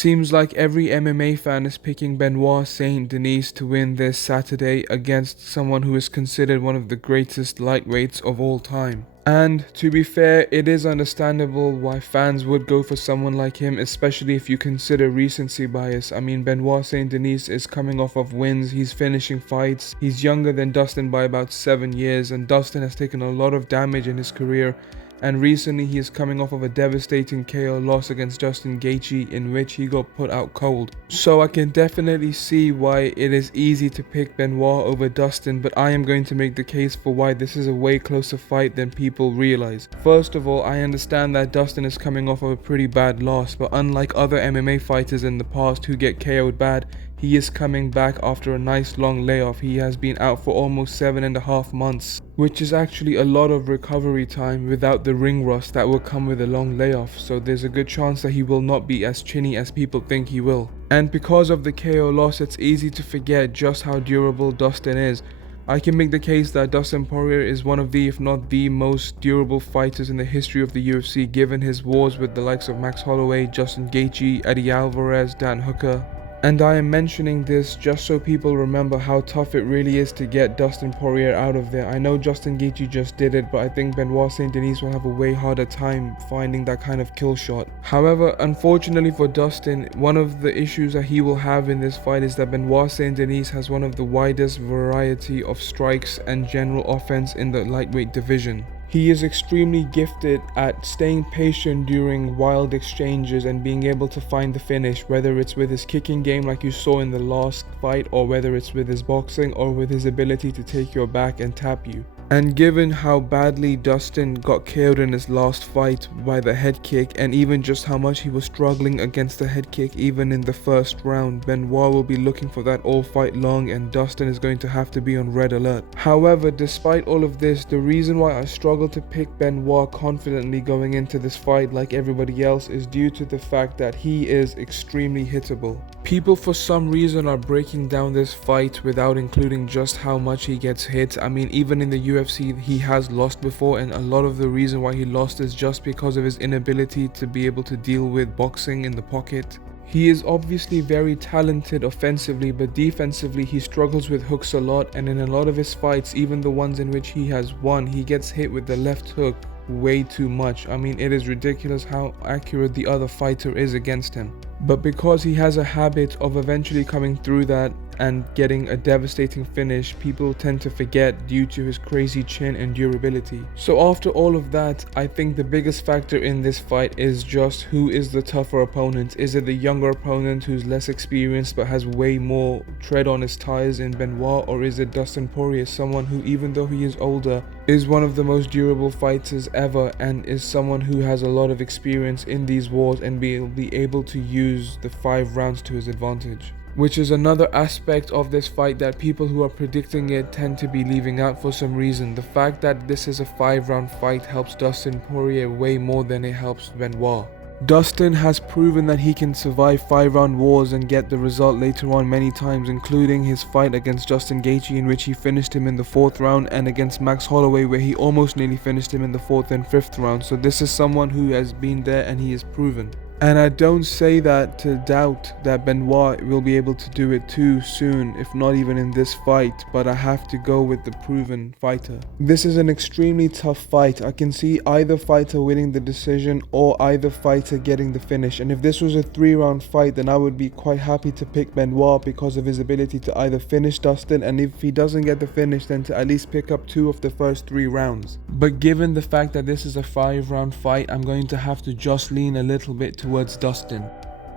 Seems like every MMA fan is picking Benoit Saint-Denis to win this Saturday against someone who is considered one of the greatest lightweights of all time. And to be fair, it is understandable why fans would go for someone like him, especially if you consider recency bias. I mean, Benoit Saint-Denis is coming off of wins, he's finishing fights, he's younger than Dustin by about 7 years, and Dustin has taken a lot of damage in his career. And recently he is coming off of a devastating KO loss against Justin Gaethje in which he got put out cold. So I can definitely see why it is easy to pick Benoit over Dustin, but I am going to make the case for why this is a way closer fight than people realize. First of all, I understand that Dustin is coming off of a pretty bad loss, but unlike other MMA fighters in the past who get KO'd bad, he is coming back after a nice long layoff. He has been out for almost 7.5 months, which is actually a lot of recovery time without the ring rust that will come with a long layoff. So there's a good chance that he will not be as chinny as people think he will. And because of the KO loss, it's easy to forget just how durable Dustin is. I can make the case that Dustin Poirier is one of the, if not the most durable fighters in the history of the UFC, given his wars with the likes of Max Holloway, Justin Gaethje, Eddie Alvarez, Dan Hooker. And I am mentioning this just so people remember how tough it really is to get Dustin Poirier out of there. I know Justin Gaethje just did it, but I think Benoit Saint-Denis will have a way harder time finding that kind of kill shot. However, unfortunately for Dustin, one of the issues that he will have in this fight is that Benoit Saint-Denis has one of the widest variety of strikes and general offense in the lightweight division. He is extremely gifted at staying patient during wild exchanges and being able to find the finish, whether it's with his kicking game like you saw in the last fight, or whether it's with his boxing, or with his ability to take your back and tap you. And given how badly Dustin got KO'd in his last fight by the head kick, and even just how much he was struggling against the head kick even in the first round, Benoit will be looking for that all fight long, and Dustin is going to have to be on red alert. However, despite all of this, the reason why I struggle to pick Benoit confidently going into this fight like everybody else is due to the fact that he is extremely hittable. People for some reason are breaking down this fight without including just how much he gets hit. I mean, even in the UFC he has lost before, and a lot of the reason why he lost is just because of his inability to be able to deal with boxing in the pocket. He is obviously very talented offensively, but defensively he struggles with hooks a lot, and in a lot of his fights, even the ones in which he has won, he gets hit with the left hook way too much. I mean, it is ridiculous how accurate the other fighter is against him. But because he has a habit of eventually coming through that and getting a devastating finish, people tend to forget due to his crazy chin and durability. So after all of that, I think the biggest factor in this fight is just who is the tougher opponent. Is it the younger opponent who's less experienced but has way more tread on his tires in Benoit, or is it Dustin Poirier, someone who, even though he is older, is one of the most durable fighters ever and is someone who has a lot of experience in these wars and will be able to use the 5 rounds to his advantage. Which is another aspect of this fight that people who are predicting it tend to be leaving out for some reason. The fact that this is a 5-round fight helps Dustin Poirier way more than it helps Benoit. Dustin has proven that he can survive 5-round wars and get the result later on many times, including his fight against Justin Gaethje in which he finished him in the 4th round, and against Max Holloway where he almost nearly finished him in the 4th and 5th round. So this is someone who has been there and he is proven. And I don't say that to doubt that Benoit will be able to do it too soon, if not even in this fight, but I have to go with the proven fighter. This is an extremely tough fight. I can see either fighter winning the decision or either fighter getting the finish. And if this was a 3-round fight, then I would be quite happy to pick Benoit because of his ability to either finish Dustin, and if he doesn't get the finish, then to at least pick up 2 of the first 3 rounds. But given the fact that this is a 5-round fight, I'm going to have to just lean a little bit towards Dustin.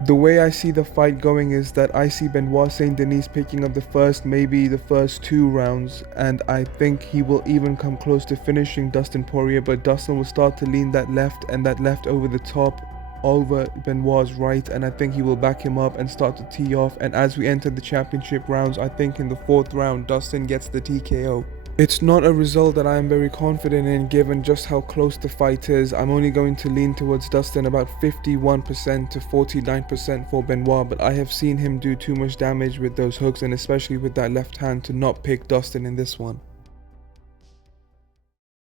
The way I see the fight going is that I see Benoit Saint-Denis picking up the first, maybe the first 2 rounds, and I think he will even come close to finishing Dustin Poirier, but Dustin will start to lean that left and that left over the top over Benoit's right, and I think he will back him up and start to tee off, and as we enter the championship rounds, I think in the 4th round Dustin gets the TKO. It's not a result that I am very confident in given just how close the fight is. I'm only going to lean towards Dustin about 51% to 49% for Benoit, but I have seen him do too much damage with those hooks and especially with that left hand to not pick Dustin in this one.